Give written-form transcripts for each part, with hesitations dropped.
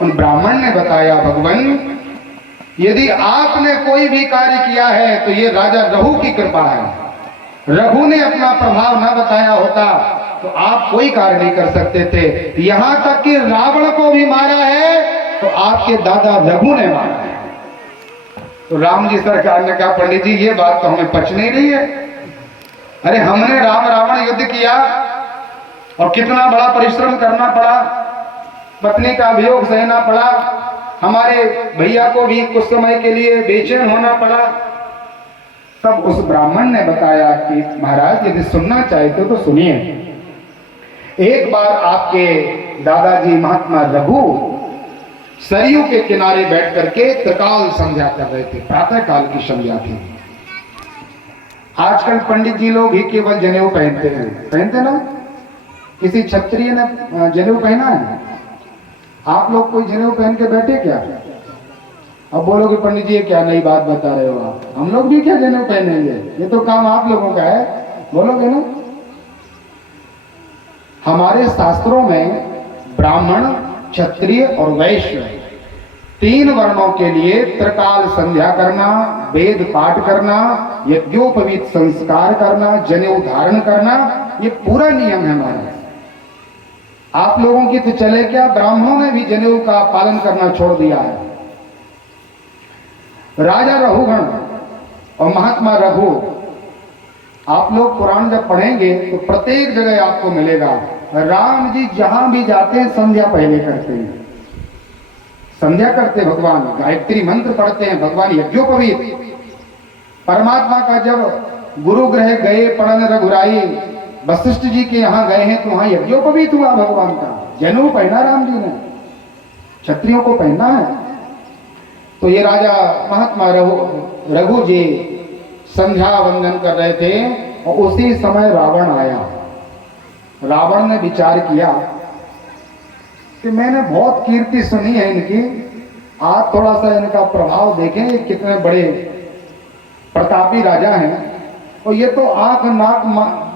उन ब्राह्मण ने बताया, भगवान यदि आपने कोई भी कार्य किया है तो ये राजा रघु की कृपा है। रघु ने अपना प्रभाव न बताया होता तो आप कोई कार्य नहीं कर सकते थे। यहां तक कि रावण को भी मारा है तो आपके दादा रघु ने मारा है। तो राम जी सरकार ने कहा, पंडित जी ये बात तो हमें पच नहीं रही है। अरे हमने राम रावण युद्ध किया और कितना बड़ा परिश्रम करना पड़ा, पत्नी का वियोग सहना पड़ा, हमारे भैया को भी कुछ समय के लिए बेचैन होना पड़ा। तब उस ब्राह्मण ने बताया कि महाराज यदि सुनना चाहते हो तो सुनिए। एक बार आपके दादाजी महात्मा रघु सरयू के किनारे बैठ करके त्रिकाल संध्या कर रहे थे। प्रातः काल की संध्या थी। आजकल पंडित जी लोग ही केवल जनेऊ पहनते ना। किसी क्षत्रिय ने जनेऊ पहना है? आप लोग कोई जनेऊ पहन के बैठे क्या? अब बोलोगे पंडित जी ये क्या नई बात बता रहे हो आप, हम लोग भी क्या जनेऊ पहनेंगे, ये तो काम आप लोगों का है, बोलोगे ना। हमारे शास्त्रों में ब्राह्मण, क्षत्रिय और वैश्य तीन वर्णों के लिए त्रिकाल संध्या करना, वेद पाठ करना, यज्ञोपवीत संस्कार करना, जनेऊ धारण करना, ये पूरा नियम है हमारा। आप लोगों की तो चले क्या, ब्राह्मणों ने भी जनेऊ का पालन करना छोड़ दिया है। राजा रघुगण और महात्मा रघु, आप लोग पुराण जब पढ़ेंगे तो प्रत्येक जगह आपको मिलेगा राम जी जहां भी जाते हैं संध्या पहले करते हैं। संध्या करते भगवान, गायत्री मंत्र पढ़ते हैं भगवान, यज्ञोपवीत। परमात्मा का जब गुरु ग्रह गए पढ़न रघुराई, वशिष्ठ जी के यहाँ गए हैं तो वहां यज्ञोपवीत हुआ भगवान का। जनेऊ पहना राम जी ने, क्षत्रियों को पहनना है। तो ये राजा महात्मा रघु जी संध्या वंदन कर रहे थे और उसी समय रावण आया। रावण ने विचार किया कि मैंने बहुत कीर्ति सुनी है इनकी, आज थोड़ा सा इनका प्रभाव देखें, ये कितने बड़े प्रतापी राजा हैं। और ये तो आंख नाक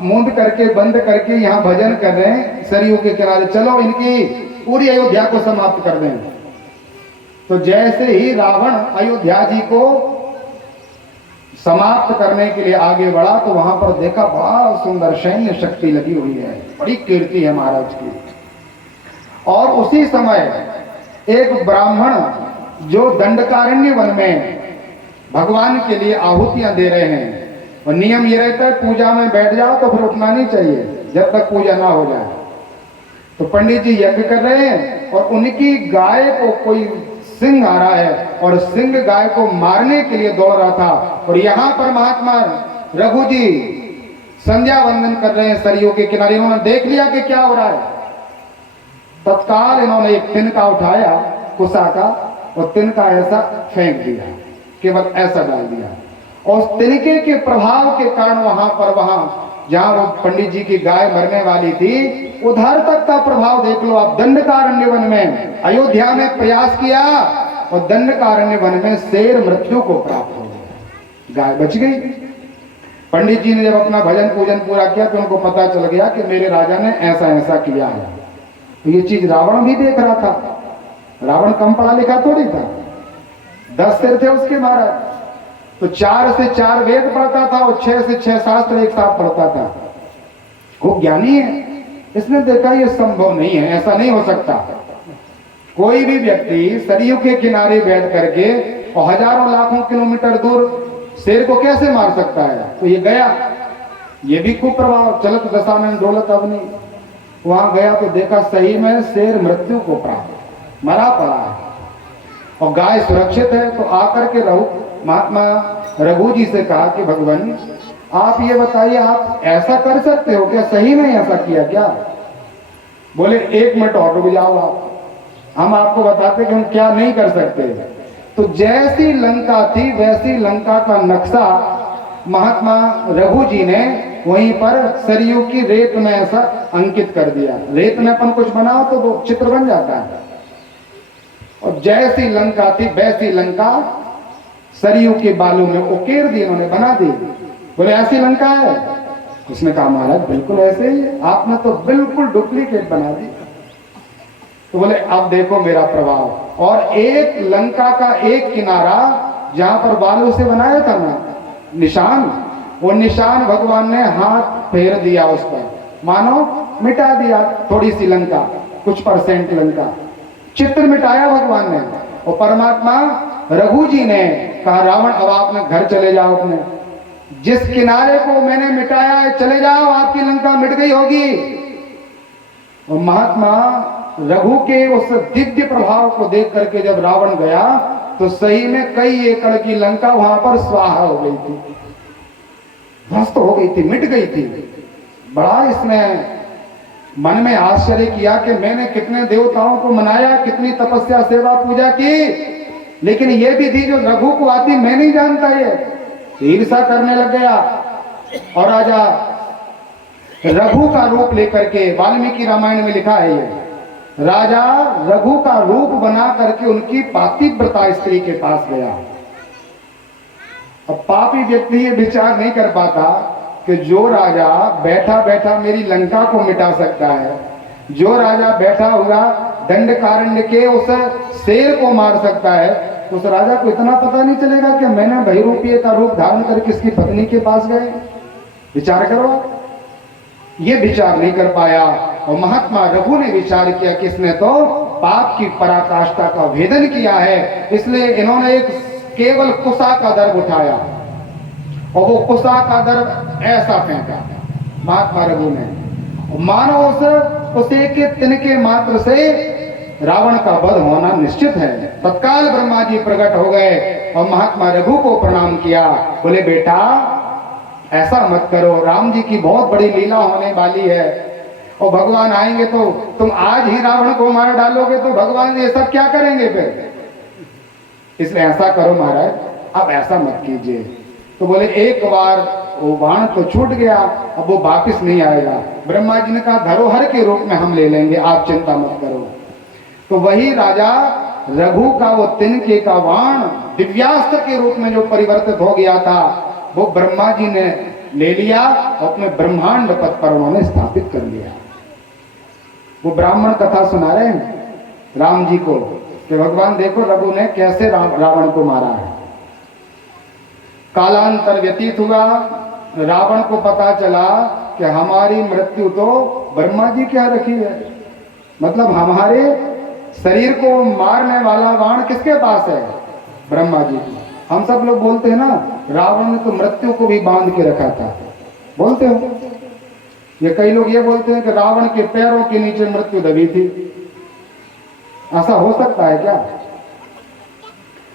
मूंद करके बंद करके यहाँ भजन कर रहे हैं सरयू के किनारे, चलो इनकी पूरी अयोध्या को समाप्त कर दें। तो जैसे ही रावण अयोध्या जी को समाप्त करने के लिए आगे बढ़ा तो वहां पर देखा बड़ा सुंदर सैन्य शक्ति लगी हुई है, बड़ी कीर्ति है महाराज की। और उसी समय एक ब्राह्मण जो दंडकारण्य वन में भगवान के लिए आहुतियां दे रहे हैं, और नियम ये रहता है पूजा में बैठ जाओ तो फिर उठना नहीं चाहिए जब तक पूजा ना हो जाए। तो पंडित जी यज्ञ कर रहे हैं और उनकी गाय को कोई सिंह आ रहा है और सिंह गाय को मारने के लिए दौड़ रहा था। और यहाँ पर महात्मा रघु जी संध्या वंदन कर रहे हैं सरयू के किनारे। इन्होंने देख लिया कि क्या हो रहा है, तत्काल इन्होंने एक तिनका उठाया कुसा का और तिनका ऐसा फेंक दिया, केवल ऐसा डाल दिया। और उस तिनके के प्रभाव के कारण वहां जहां वो पंडित जी की गाय मरने वाली थी उधर तक का प्रभाव देख लो आप। दंडकारण्य वन में अयोध्या में प्रयास किया और दंडकारण्य वन में शेर मृत्यु को प्राप्त हो गया, गाय बच गई। पंडित जी ने जब अपना भजन पूजन पूरा किया तो उनको पता चल गया कि मेरे राजा ने ऐसा ऐसा किया है। तो ये चीज रावण भी देख रहा था। रावण कम पढ़ा लिखा थोड़ी था, 10 सिर थे उसके महाराज, तो 4 से 4 वेद पढ़ता था और 6 से 6 शास्त्र एक साथ पढ़ता था। खूब ज्ञानी है। इसने देखा ये संभव नहीं है, ऐसा नहीं हो सकता। कोई भी व्यक्ति सरयू के किनारे बैठ करके और हजारों लाखों किलोमीटर दूर शेर को कैसे मार सकता है। तो ये गया, ये भी खूब प्रभाव, चलत दशानन डोलत अवनी। वहां गया तो देखा सही में शेर मृत्यु को प्राप्त मरा पड़ा है और गाय सुरक्षित है। तो आकर के महात्मा रघु जी से कहा कि भगवान आप ये बताइए, आप ऐसा कर सकते हो क्या, सही में ऐसा किया क्या? बोले 1 मिनट और रुक जाओ आप, हम आपको बताते कि हम क्या नहीं कर सकते। तो जैसी लंका थी वैसी लंका का नक्शा महात्मा रघु जी ने वहीं पर सरयू की रेत में ऐसा अंकित कर दिया। रेत में अपन कुछ बनाओ तो वो चित्र बन जाता है। और जैसी लंका थी वैसी लंका सरयू के बालू में उकेर दी, इन्होंने बना दी। बोले ऐसी लंका है? उसने कहा महाराज बिल्कुल ऐसे ही, आपने तो बिल्कुल डुप्लीकेट बना दी। तो बोले अब देखो मेरा प्रभाव। और एक लंका का एक किनारा जहां पर बालू से बनाया था ना निशान, वो निशान भगवान ने हाथ फेर दिया उस पर, मानो मिटा दिया थोड़ी सी लंका, कुछ परसेंट लंका, चित्र मिटाया भगवान ने। और परमात्मा रघु जी ने कहा रावण अब आप अपने घर चले जाओ, अपने जिस किनारे को मैंने मिटाया है चले जाओ, आपकी लंका मिट गई होगी। और महात्मा रघु के उस दिव्य प्रभाव को देख करके जब रावण गया तो सही में कई एकड़ की लंका वहां पर स्वाहा हो गई थी, ध्वस्त हो गई थी, मिट गई थी। बड़ा इसने मन में आश्चर्य किया कि मैंने कितने देवताओं को मनाया, कितनी तपस्या सेवा पूजा की, लेकिन ये विधि जो रघु को आती मैं नहीं जानता, ये ईर्षा करने लग गया। और राजा रघु का रूप लेकर के, वाल्मीकि रामायण में लिखा है, ये राजा रघु का रूप बना करके उनकी पातिव्रता स्त्री के पास गया। अब पापी व्यक्ति ये विचार नहीं कर पाता कि जो राजा बैठा बैठा मेरी लंका को मिटा सकता है, जो राजा बैठा हुआ दंडकारण्य के उस शेर को मार सकता है, उस राजा को इतना पता नहीं चलेगा कि मैंने बहिरूपीय का रूप धारण करके इसकी पत्नी के पास गए। विचार करो, ये विचार नहीं कर पाया। और महात्मा रघु ने विचार किया कि इसने तो पाप की पराकाष्ठा का भेदन किया है, इसलिए इन्होंने एक केवल कुशा का दर्भ उठाया और वो कुशा का दर्भ ऐसा फेंका महात्मा रघु ने, मानो उसे के तिनके मात्र से रावण का वध होना निश्चित है। तत्काल ब्रह्मा जी प्रकट हो गए और महात्मा रघु को प्रणाम किया। बोले बेटा ऐसा मत करो, राम जी की बहुत बड़ी लीला होने वाली है और भगवान आएंगे तो तुम आज ही रावण को मार डालोगे तो भगवान ये सब क्या करेंगे फिर, इसलिए ऐसा करो महाराज अब ऐसा मत कीजिए। तो बोले एक बार वो बाण तो छूट गया, अब वो वापिस नहीं आएगा। ब्रह्मा जी ने कहा धरोहर के रूप में हम ले लेंगे, आप चिंता मत करो। तो वही राजा रघु का वो तिनके का बाण दिव्यास्त्र के रूप में जो परिवर्तित हो गया था, वो ब्रह्मा जी ने ले लिया और अपने ब्रह्मांड पद पर उन्होंने स्थापित कर लिया। वो ब्राह्मण कथा सुना रहे हैं राम जी को कि भगवान देखो रघु ने कैसे रावण को मारा है। कालांतर व्यतीत हुआ, रावण को पता चला कि हमारी मृत्यु तो ब्रह्मा जी क्या रखी है, मतलब हमारे शरीर को मारने वाला बाण किसके पास है, ब्रह्मा जी को। हम सब लोग बोलते हैं ना रावण ने तो मृत्यु को भी बांध के रखा था, बोलते हो। ये कई लोग ये बोलते हैं कि रावण के पैरों के नीचे मृत्यु दबी थी। ऐसा हो सकता है क्या?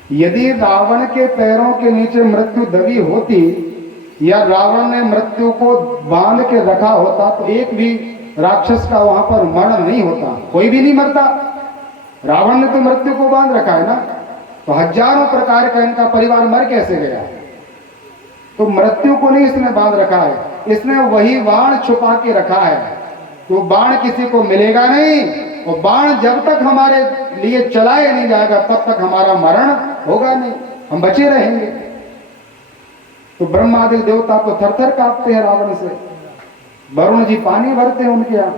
यदि रावण के पैरों के नीचे मृत्यु दबी होती या रावण ने मृत्यु को बांध के रखा होता तो एक भी राक्षस का वहां पर मरण नहीं होता, कोई भी नहीं मरता। रावण ने तो मृत्यु को बांध रखा है ना, तो हजारों प्रकार का इनका परिवार मर कैसे गया? तो मृत्यु को नहीं इसने बांध रखा है, इसने वही बाण छुपा के रखा है। तो बाण किसी को मिलेगा नहीं, और बाण जब तक हमारे लिए चलाया नहीं जाएगा तब तक हमारा मरण होगा नहीं, हम बचे रहेंगे। तो ब्रह्मादि देवता तो थर थर कांपते हैं रावण से, वरुण जी पानी भरते हैं उनके यहाँ,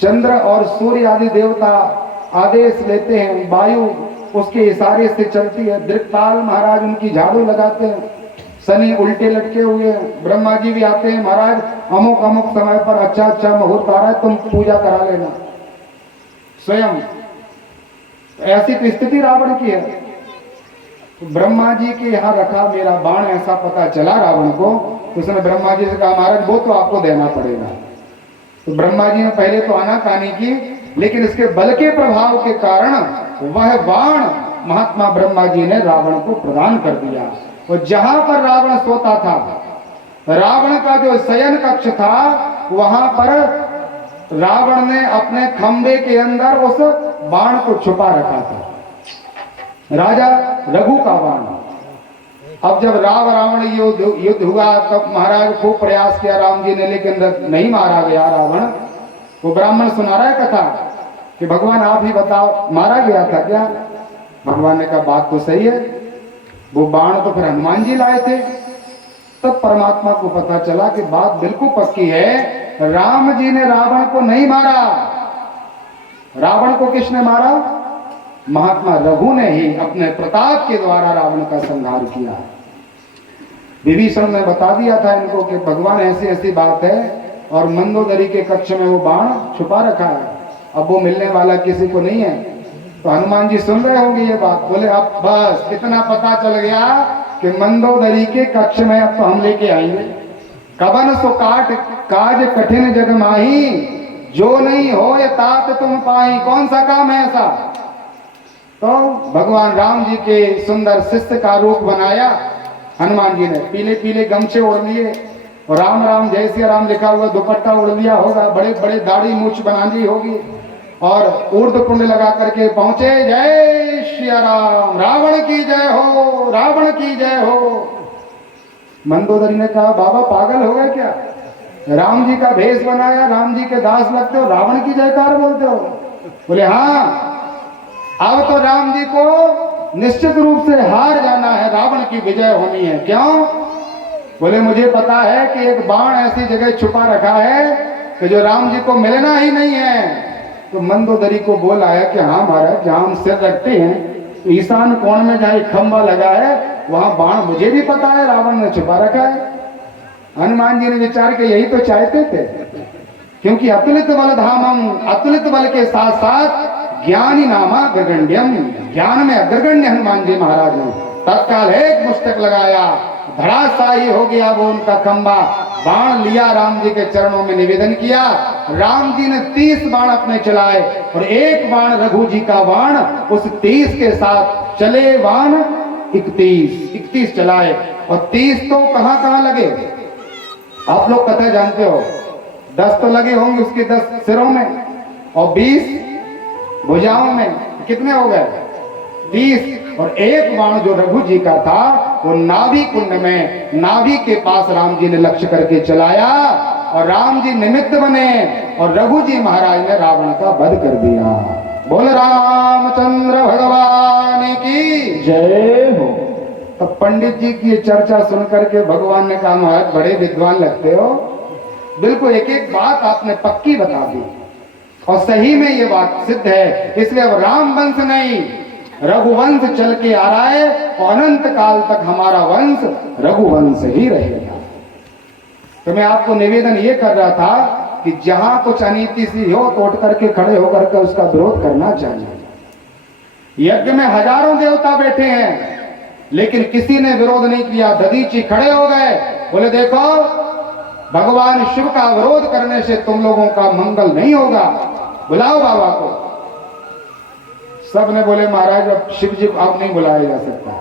चंद्र और सूर्य आदि देवता आदेश लेते हैं, वायु उसके इशारे से चलती है, दृक्पाल महाराज उनकी झाड़ू लगाते हैं, शनि उल्टे लटके हुए हैं, ब्रह्मा जी भी आते हैं, महाराज अमुक अमुक समय पर अच्छा अच्छा मुहूर्त आ रहा है, तुम पूजा करा लेना स्वयं। ऐसी तो स्थिति रावण की है। तो ब्रह्मा जी के यहाँ रखा मेरा बाण ऐसा पता चला रावण को, तो उसने ब्रह्मा जी से कहा महाराज वो तो आपको देना पड़ेगा। तो ब्रह्मा जी ने पहले तो आनाकानी की, लेकिन इसके बल के प्रभाव के कारण वह बाण महात्मा ब्रह्मा जी ने रावण को प्रदान कर दिया। और जहां पर रावण सोता था, रावण का जो शयन कक्ष था, वहां पर रावण ने अपने खंबे के अंदर उस बाण को छुपा रखा था, राजा रघु का बाण। अब जब रावण युद्ध हुआ तब महाराज खूब प्रयास किया राम जी ने, लेकिन नहीं मारा गया रावण। वो ब्राह्मण सुना रहा है कथा कि भगवान आप ही बताओ मारा गया था क्या? भगवान ने कहा बात तो सही है, वो बाण तो फिर हनुमान जी लाए थे। तब परमात्मा को पता चला कि बात बिल्कुल पक्की है, राम जी ने रावण को नहीं मारा, रावण को किसने मारा? महात्मा रघु ने ही अपने प्रताप के द्वारा रावण का संहार किया। विभीषण ने बता दिया था इनको कि भगवान ऐसी ऐसी बात है और मंदोदरी के कक्ष में वो बाण छुपा रखा है, अब वो मिलने वाला किसी को नहीं है। तो हनुमान जी सुन रहे होंगे ये बात, बोले अब बस इतना पता चल गया कि मंदोदरी के कक्ष में अब तो हम लेके आएंगे। कबन सो काट काज कठिन जग माही, जो नहीं हो ये तात तुम पाई। कौन सा काम है ऐसा? तो भगवान राम जी के सुंदर शिष्य का रूप बनाया हनुमान जी ने, पीले पीले गमछे ओढ़ लिए और राम राम जय श्री राम लिखा हुआ दुपट्टा ओढ़ लिया होगा, बड़े बड़े दाढ़ी मूछ बना ली होगी और ऊर्ध्व कुंड लगा करके पहुंचे। जय श्री राम, रावण की जय हो, रावण की जय हो। मंदोदरी ने कहा बाबा पागल हो गए क्या? राम जी का भेष बनाया, राम जी के दास लगते हो, रावण की जयकार बोलते हो? बोले हाँ, अब तो राम जी को निश्चित रूप से हार जाना है, रावण की विजय होनी है। क्यों? बोले मुझे पता है कि एक बाण ऐसी जगह छुपा रखा है कि जो राम जी को मिलना ही नहीं है। तो मंदोदरी को बोल आया कि हाँ महाराज, जहां हम सिर रखते हैं ईशान कोण में जहाँ एक खंबा लगा है वहां बाण मुझे भी पता है, रावण ने छुपा रखा है। हनुमान जी ने विचार किया यही तो चाहते थे, क्योंकि अतुलित बल धामम, अतुलित बल के साथ साथ ज्ञानी नामा अग्रगण्यम, ज्ञान में अग्रगण्य हनुमान जी महाराज ने तत्काल एक मुस्तक लगाया, धड़ाशाही हो गया वो उनका खंबा। बाण लिया, राम जी के चरणों में निवेदन किया। राम जी ने 30 बाण अपने चलाए और एक बाण रघु जी का बाण उस 30 के साथ चले बाण 31 चलाए और 30 तो कहां कहां लगे? आप लोग कथा जानते हो, 10 तो लगे होंगे उसके 10 सिरों में और 20 भुजाओं में, कितने हो गए? 30। और एक बाण जो रघु जी का था वो नाभि कुंड में, नाभि के पास राम जी ने लक्ष्य करके चलाया और राम जी निमित्त बने और रघु जी महाराज ने रावण का वध कर दिया। बोल रामचंद्र भगवान की जय हो। तो पंडित जी की चर्चा सुनकर के भगवान ने कहा महाराज बड़े विद्वान लगते हो, बिल्कुल एक एक बात आपने पक्की बता दी और सही में ये बात सिद्ध है। इसलिए अब राम वंश नहीं रघुवंश चल के आ रहा है और अनंत काल तक हमारा वंश रघुवंश ही रहेगा। तो मैं आपको निवेदन ये कर रहा था कि जहां कुछ अनीति सी हो तो उठ करके खड़े होकर के उसका विरोध करना चाहिए। यज्ञ में हजारों देवता बैठे हैं लेकिन किसी ने विरोध नहीं किया। दधीची खड़े हो गए, बोले देखो भगवान शिव का विरोध करने से तुम लोगों का मंगल नहीं होगा, बुलाओ बाबा को। सब ने बोले महाराज अब शिव जी अब नहीं बुलाया जा सकता।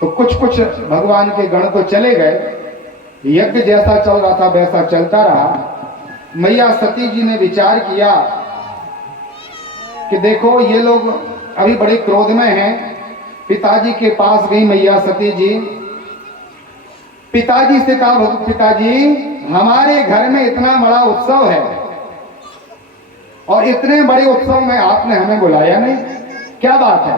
तो कुछ कुछ भगवान के गण तो चले गए, यज्ञ जैसा चल रहा था वैसा चलता रहा। मैया सती जी ने विचार किया कि देखो ये लोग अभी बड़े क्रोध में हैं। पिताजी के पास गई मैया सती जी, पिताजी से कहा पिताजी हमारे घर में इतना बड़ा उत्सव है और इतने बड़े उत्सव में आपने हमें बुलाया नहीं, क्या बात है?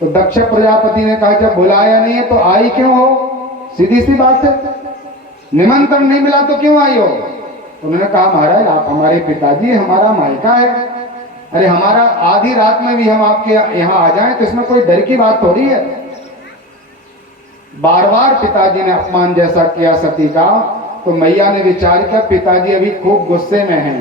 तो दक्ष प्रजापति ने कहा जब बुलाया नहीं है तो आई क्यों हो? सीधी सी बात है, निमंत्रण नहीं मिला तो क्यों आई हो? उन्होंने कहा महाराज आप हमारे पिताजी, हमारा मायका है, अरे हमारा आधी रात में भी हम आपके यहाँ आ जाएं तो इसमें कोई डर की बात थोड़ी है। बार बार पिताजी ने अपमान जैसा किया सती का, तो मैया ने विचार किया पिताजी अभी खूब गुस्से में हैं,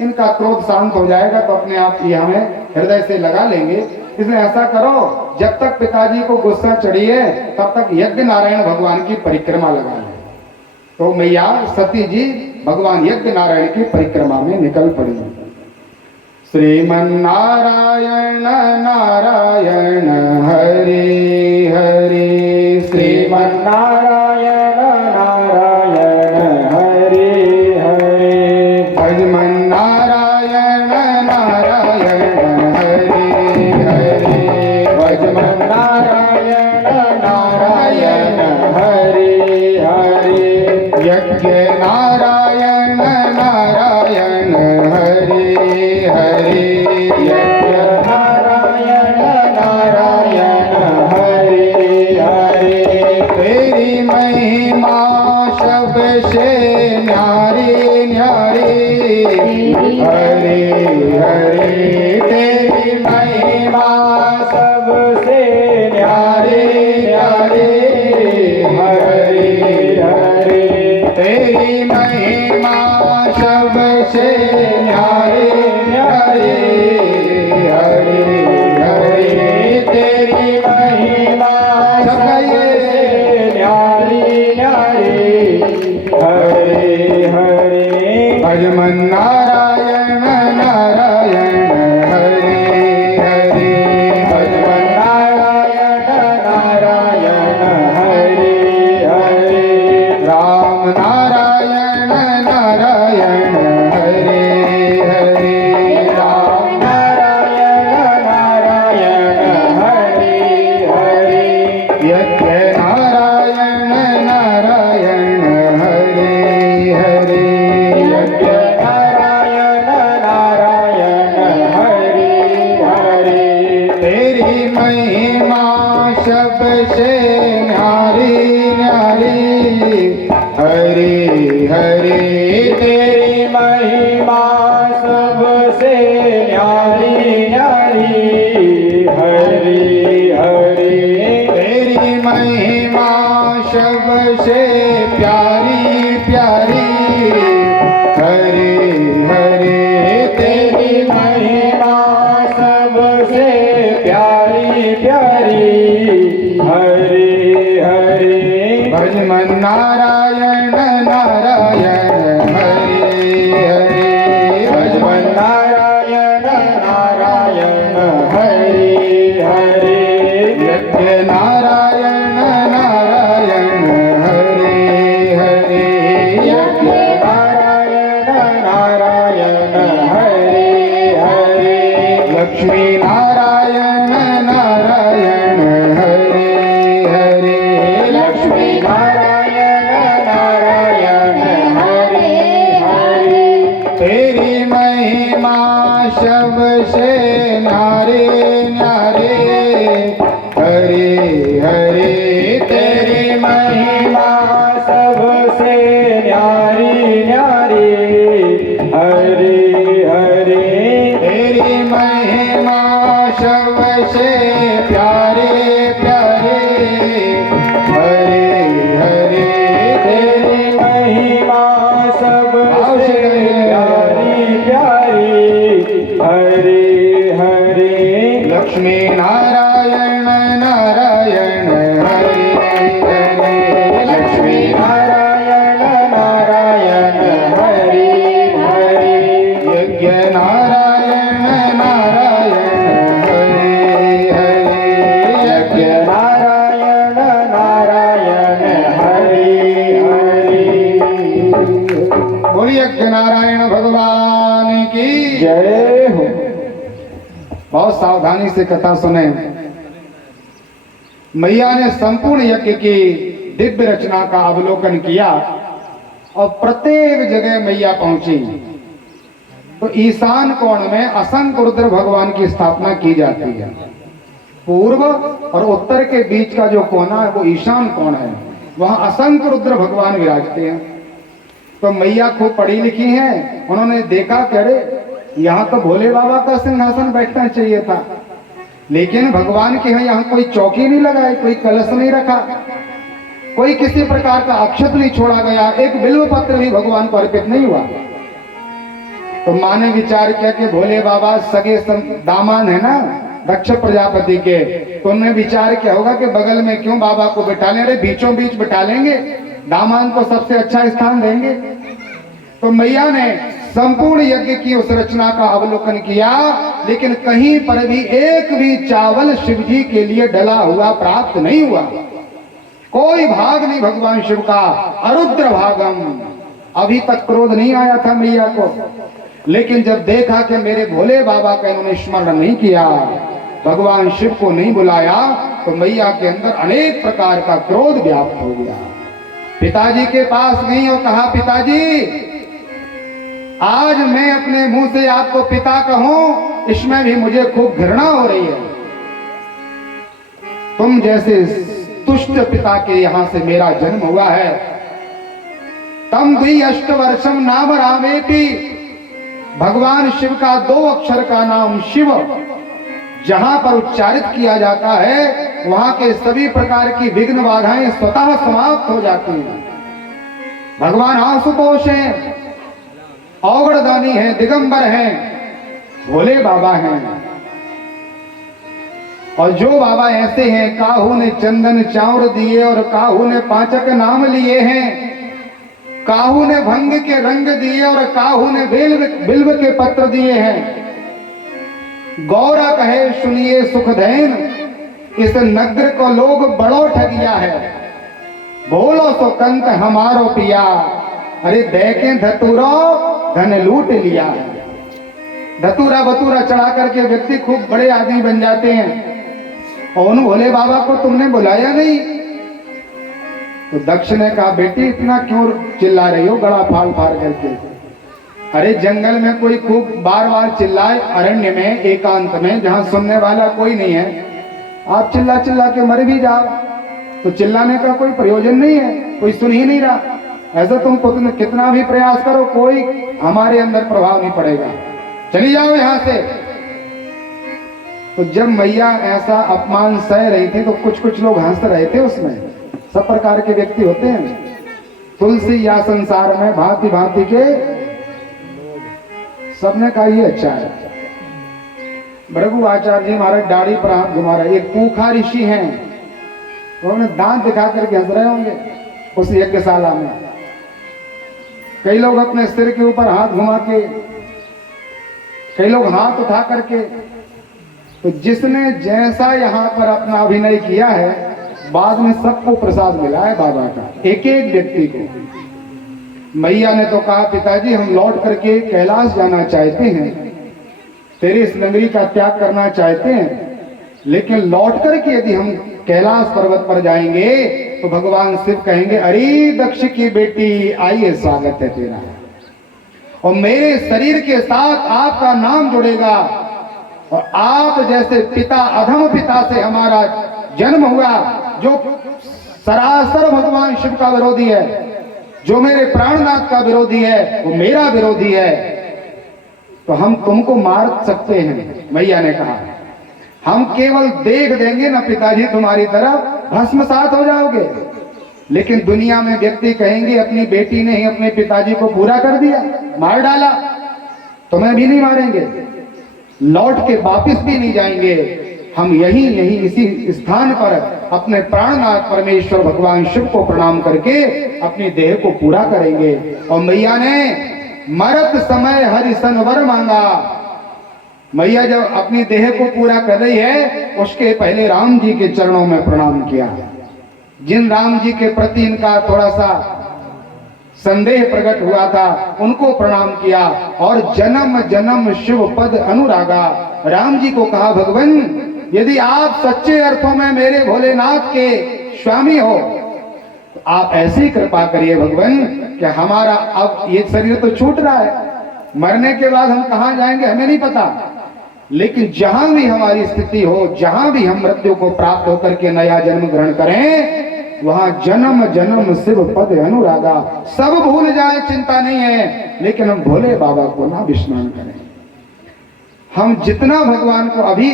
इनका क्रोध शांत हो जाएगा तो अपने आप ये हमें हृदय से लगा लेंगे। इसलिए ऐसा करो जब तक पिताजी को गुस्सा चढ़ी है तब तक यज्ञ नारायण भगवान की परिक्रमा लगा ले। तो मैया सती जी भगवान यज्ञ नारायण की परिक्रमा में निकल पड़ी। श्रीमन नारायण नारायण हरि हरि, श्रीमन नारायण नारायण हरि हरि, भजमन नारायण नारायण हरि हरि, भजमन नारायण नारायण हरि हरि, यज्ञ नारायण नारायण हरि हरि, यज्ञ नारायण नारायण महिमा सबसे न्यारे न्यारे, हरे हरे तेरी महिमा सबसे न्यारी न्यारी, हरे हरे तेरी महिमा सबसे प्यारे प्यारे, हरे हरे तेरी महिमा सबसे प्यारी प्यारी, हरे हरे लक्ष्मी नारायण नारायण हरे हरे, लक्ष्मी नारायण नारायण हरे हरे, यज्ञ नारायण नारायण हरे हरे, यज्ञ नारायण नारायण हरे हरे। बोलिए यज्ञ नारायण भगवान की जय हो। बहुत सावधानी से कथा सुने। मैया ने संपूर्ण यज्ञ की दिव्य रचना का अवलोकन किया और प्रत्येक जगह मैया पहुंची तो ईशान कोण में असंख्य रुद्र भगवान की स्थापना की जाती है। पूर्व और उत्तर के बीच का जो कोना है वो ईशान कोण है, वहां असंख्य रुद्र भगवान विराजते हैं। तो मैया खूब पढ़ी लिखी हैं, उन्होंने देखा कि अरे यहाँ तो भोले बाबा का सिंहासन बैठना चाहिए था, लेकिन भगवान के यहाँ कोई चौकी नहीं लगाई, कोई कलश नहीं रखा, कोई किसी प्रकार का अक्षत नहीं छोड़ा गया, एक बिल्व पत्र भी भगवान को अर्पित नहीं हुआ। तो माँ ने विचार किया कि भोले बाबा सगे दामाद है ना दक्ष प्रजापति के, तो उन्होंने विचार किया होगा कि बगल में क्यों बाबा को बिठा लें, अरे बीचों बीच बिठा लेंगे, दामाद को सबसे अच्छा स्थान देंगे। तो मैया ने संपूर्ण यज्ञ की उस रचना का अवलोकन किया, लेकिन कहीं पर भी एक भी चावल शिव जी के लिए डला हुआ प्राप्त नहीं हुआ, कोई भाग नहीं भगवान शिव का, अरुद्र भागम। अभी तक क्रोध नहीं आया था मैया को, लेकिन जब देखा कि मेरे भोले बाबा का इन्होंने स्मरण नहीं किया, भगवान शिव को नहीं बुलाया, तो मैया के अंदर अनेक प्रकार का क्रोध व्याप्त हो गया। पिताजी के पास गई और कहा, पिताजी आज मैं अपने मुंह से आपको पिता कहूं, इसमें भी मुझे खूब घृणा हो रही है। तुम जैसे तुष्ट पिता के यहां से मेरा जन्म हुआ है। तम द्वि अष्ट वर्षम नाम रामेति, भगवान शिव का 2 अक्षर का नाम शिव जहां पर उच्चारित किया जाता है, वहां के सभी प्रकार की विघ्न बाधाएं स्वतः समाप्त हो जाती हैं। भगवान आशुतोष हैं, औगड़दानी हैं, दिगंबर हैं, भोले बाबा हैं। और जो बाबा ऐसे हैं, काहू ने चंदन चाउर दिए और काहू ने पांचक नाम लिए हैं, काहू ने भंग के रंग दिए और काहू ने बिल्व के पत्र दिए हैं। गौरा कहे सुनिए सुखधैन, इस नगर को लोग बड़ो ठगिया है, बोलो सो कंत हमारो पिया, अरे देखें धतूरो धन लूट लिया है। धतूरा बतूरा चढ़ा करके व्यक्ति खूब बड़े आदमी बन जाते हैं, और उन भोले बाबा को तुमने बुलाया नहीं। तो दक्ष ने कहा, बेटी इतना क्यों चिल्ला रही हो गला फाड़ फाड़ करके? अरे जंगल में कोई खूब बार बार चिल्लाए, अरण्य में एकांत में जहां सुनने वाला कोई नहीं है, आप चिल्ला चिल्ला के मर भी जाओ तो चिल्लाने का कोई प्रयोजन नहीं है, कोई सुन ही नहीं रहा। ऐसा तुम कितना भी प्रयास करो, कोई हमारे अंदर प्रभाव नहीं पड़ेगा, चली जाओ यहां से। तो जब मैया ऐसा अपमान सह रही थी तो कुछ कुछ लोग हंस रहे थे, उसमें सब प्रकार के व्यक्ति होते हैं। तुलसी या संसार में भांति भांति के, सबने कहा ये अच्छा है। भृगु आचार्य जी महाराज दाढ़ी पर हाथ घुमा रहे, एक पूखा ऋषि हैं, उन्होंने दांत दिखा करके हंस रहे होंगे उस यज्ञशाला में। कई लोग अपने सिर के ऊपर हाथ घुमा के, कई लोग हाथ उठा करके। तो जिसने जैसा यहाँ पर अपना अभिनय किया है, बाद में सबको प्रसाद मिला है बाबा का, एक एक व्यक्ति को। मैया ने तो कहा, पिताजी हम लौट करके कैलाश जाना चाहते हैं, तेरी इस नगरी का त्याग करना चाहते हैं, लेकिन लौट करके यदि हम कैलाश पर्वत पर जाएंगे तो भगवान शिव कहेंगे, अरे दक्ष की बेटी आइए स्वागत है तेरा। और मेरे शरीर के साथ आपका नाम जुड़ेगा और आप जैसे पिता अधम पिता से हमारा जन्म हुआ, जो सरासर भगवान शिव का विरोधी है, जो मेरे प्राणनाथ का विरोधी है, वो मेरा विरोधी है, तो हम तुमको मार सकते हैं। मैया ने कहा हम केवल देख देंगे ना पिताजी तुम्हारी तरफ, भस्मसात हो जाओगे। लेकिन दुनिया में व्यक्ति कहेंगे अपनी बेटी ने ही अपने पिताजी को पूरा कर दिया, मार डाला, तुम्हें भी नहीं मारेंगे, लौट के वापिस भी नहीं जाएंगे। हम यही इसी स्थान पर अपने प्राणनाथ परमेश्वर भगवान शिव को प्रणाम करके अपनी देह को पूरा करेंगे। और मैया ने मरत समय हरिसन वर मांगा। मैया जब अपनी देह को पूरा कर रही है, उसके पहले राम जी के चरणों में प्रणाम किया। जिन राम जी के प्रति इनका थोड़ा सा संदेह प्रकट हुआ था, उनको प्रणाम किया और जन्म जन्म शिव पद अनुरागा। राम जी को कहा भगवान, यदि आप सच्चे अर्थों में मेरे भोलेनाथ के स्वामी हो, तो आप ऐसी कृपा करिए भगवान कि हमारा अब ये शरीर तो छूट रहा है, मरने के बाद हम कहां जाएंगे हमें नहीं पता, लेकिन जहां भी हमारी स्थिति हो, जहां भी हम मृत्यु को प्राप्त होकर के नया जन्म ग्रहण करें, वहां जन्म जन्म शिव पद अनुरागा। सब भूल जाए चिंता नहीं है, लेकिन हम भोले बाबा को ना विस्मरण करें। हम जितना भगवान को अभी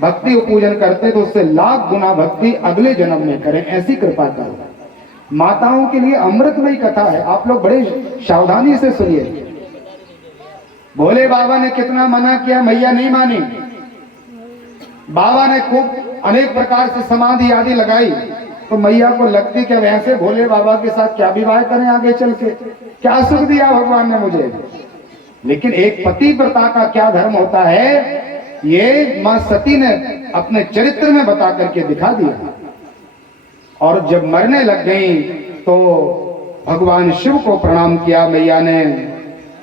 भक्ति और पूजन करते तो उससे लाख गुना भक्ति अगले जन्म में करें, ऐसी कृपा करें। माताओं के लिए अमृतमयी कथा है, आप लोग बड़े सावधानी से सुनिए। भोले बाबा ने कितना मना किया, मैया नहीं मानी। बाबा ने खूब अनेक प्रकार से समाधि आदि लगाई, तो मैया को लगती कि वैसे भोले बाबा के साथ क्या विवाह करें आगे चल के, क्या सुख दिया भगवान ने मुझे। लेकिन एक पति व्रता का क्या धर्म होता है, ये मां सती ने अपने चरित्र में बता करके दिखा दिया। और जब मरने लग गई तो भगवान शिव को प्रणाम किया मैया ने।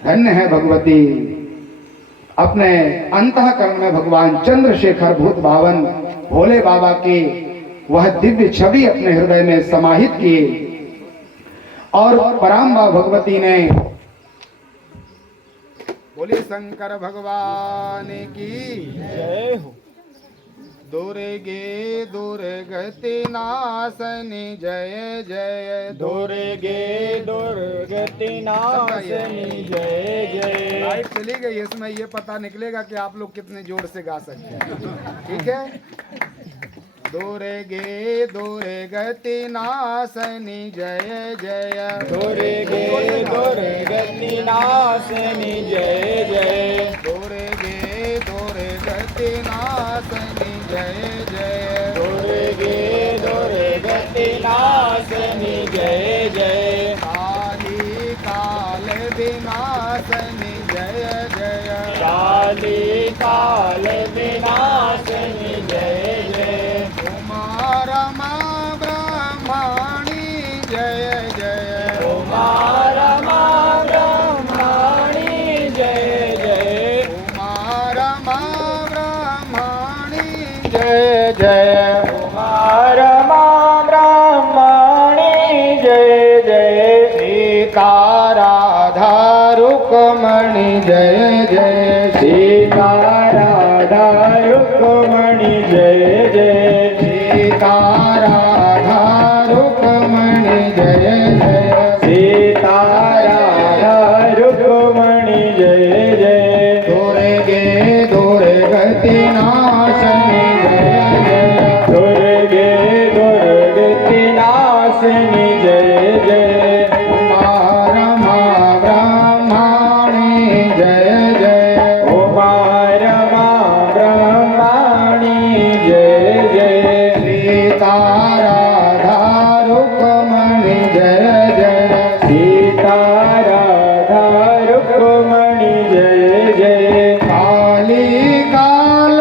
धन्य है भगवती, अपने अंतःकरण में भगवान चंद्रशेखर भूत भावन भोले बाबा की वह दिव्य छवि अपने हृदय में समाहित की। और पराम्बा भगवती ने, बोलिए शंकर भगवान की जय हो। दुर्गे दुर्गति नाशनी जय जय, दुर्गे दुर्गति नाशनी जय जय। लाइट चली गई, इसमें ये पता निकलेगा कि आप लोग कितने जोर से गा सकते हैं, ठीक है। दुर्गे दुर्गति नाशनी जय जय, दुर्गे दुर्गति नाशनी जय जय, दुर्गे दुर्गति नाशनी जय जय, दुर्गे दुर्गति नाशनी जय जय, काली काल विनाशनी जय जय, काली काल विनाशनी जय जय, उमा रमा ब्रह्मणी जय जय, उमा रमा ब्रह्मणी जय जय, उमा रमा ब्रह्मणी जय जय, उमा रमा ब्रह्मणी जय जय, सीता राधा रुक्मणी जय जय, सीता राधा रुक्मणी जय जय, सीता राधा रुक्मणी जय जय, सीता राधा रुक्मणी जय जय, दुर्गे दुर्गति नाशनी जय जय, दुर्गे दुर्गति नाशनी जय जय, उमा रमा ब्रह्मणी जय जय, उमा रमा ब्रह्मणी जय जय, सीता राधा रुक्मणी जय जय, सीता राधा रुक्मणी जय जय, काली काल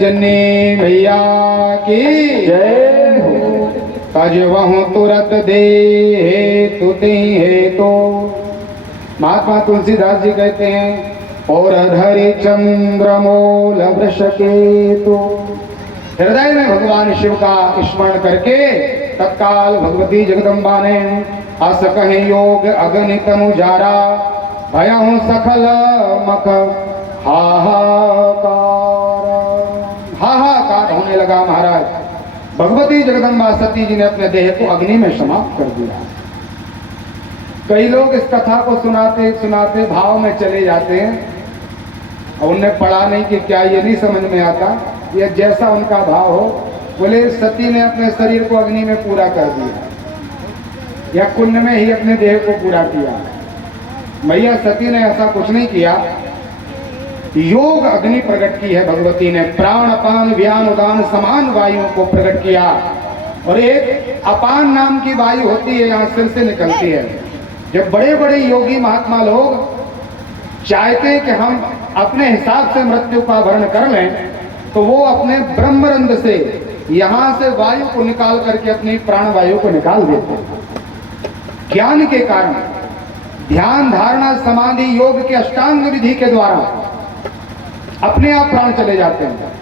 जननी मैया की जय हो। तज वहु तुरत दे हेतु ते हेतु। महात्मा तुलसीदास जी कहते हैं और धरि चंद्र मूल वृष केतु। हृदय में भगवान शिव का स्मरण करके तत्काल भगवती जगदम्बा ने अस कहे योग अगणित अनुजारा भयहु सखल मख हाहाकार। हाहाकार होने लगा महाराज। भगवती जगदम्बा सती जी ने अपने देह को अग्नि में समाप्त कर दिया। कई लोग इस कथा को सुनाते सुनाते भाव में चले जाते हैं और उन्हें पढ़ा नहीं कि क्या ये नहीं समझ में आता, ये जैसा उनका भाव हो। बोले सती ने अपने शरीर को अग्नि में पूरा कर दिया या कुंड में ही अपने देह को पूरा किया। मैया सती ने ऐसा कुछ नहीं किया। योग अग्नि प्रकट की है भगवती ने। प्राण अपान व्यान उदान समान वायुओं को प्रकट किया। और एक अपान नाम की वायु होती है, यहाँ सिर से निकलती है। जब बड़े बड़े योगी महात्मा लोग चाहते हैं कि हम अपने हिसाब से मृत्यु का वर्ण कर लें, तो वो अपने ब्रह्मरंध्र से यहां से वायु को निकाल करके अपनी प्राण वायु को निकाल देते हैं। ज्ञान के कारण ध्यान धारणा समाधि योग के अष्टांग विधि के द्वारा अपने आप प्राण चले जाते हैं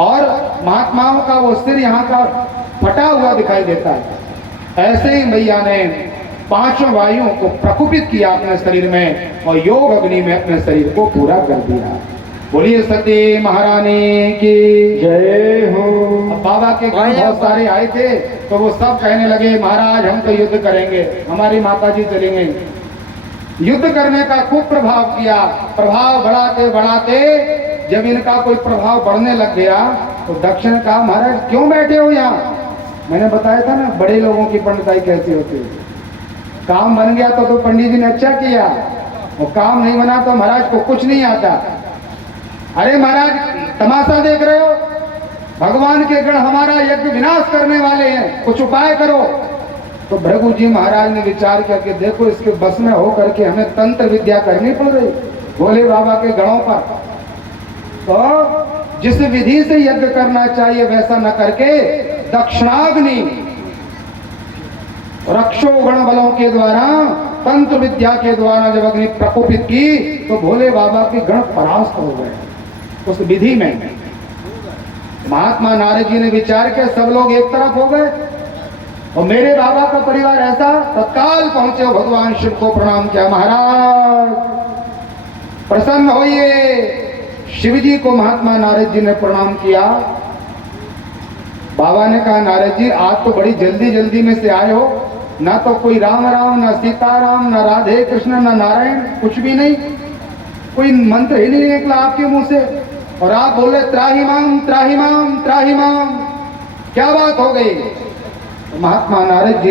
और महात्माओं का वो सिर यहाँ का फटा हुआ दिखाई देता है। ऐसे ही मैया ने पांचों वायुओं को प्रकुपित किया अपने शरीर में और योग अग्नि में अपने शरीर को पूरा कर दिया। बोलिए सती महारानी की जय हो। अब बाबा के गण बहुत सारे आए थे तो वो सब कहने लगे महाराज हम तो युद्ध करेंगे, हमारी माता जी चलेंगे। युद्ध करने का खूब प्रभाव किया। प्रभाव बढ़ाते बढ़ाते जब इनका कोई प्रभाव बढ़ने लग गया तो दक्ष ने कहा महाराज क्यों बैठे हो यहाँ? मैंने बताया था ना बड़े लोगों की पंडिताई कैसी होती है। काम बन गया तो पंडित जी ने अच्छा किया और काम नहीं बना तो महाराज को कुछ नहीं आता। अरे महाराज तमाशा देख रहे हो, भगवान के गण हमारा यज्ञ विनाश करने वाले हैं, कुछ उपाय करो। तो भृगु जी महाराज ने विचार किया कि देखो इसके बस में हो करके हमें तंत्र विद्या करनी पड़ रही भोले बाबा के गणों पर। तो जिस विधि से यज्ञ करना चाहिए वैसा न करके दक्षिणाग्नि रक्षो गण बलों के द्वारा तंत्र विद्या के द्वारा जब अग्नि प्रकोपित की तो भोले बाबा के गण परास्त हो गए उस विधि में। महात्मा नारद जी ने विचार किया, सब लोग एक तरफ हो गए और मेरे बाबा का परिवार ऐसा। तत्काल पहुंचे भगवान शिव को प्रणाम किया, महाराज प्रसन्न होइए। शिव जी को महात्मा नारद जी ने प्रणाम किया। बाबा ने कहा नारद जी आज तो बड़ी जल्दी जल्दी में से आए हो, ना तो कोई राम राम ना सीताराम ना राधे कृष्ण ना नारायण, कुछ भी नहीं, कोई मंत्र ही नहीं निकला आपके मुंह से और आप बोले त्राहिमाम त्राहिमाम त्राहिमाम, क्या बात हो गई? महात्मा नारद जी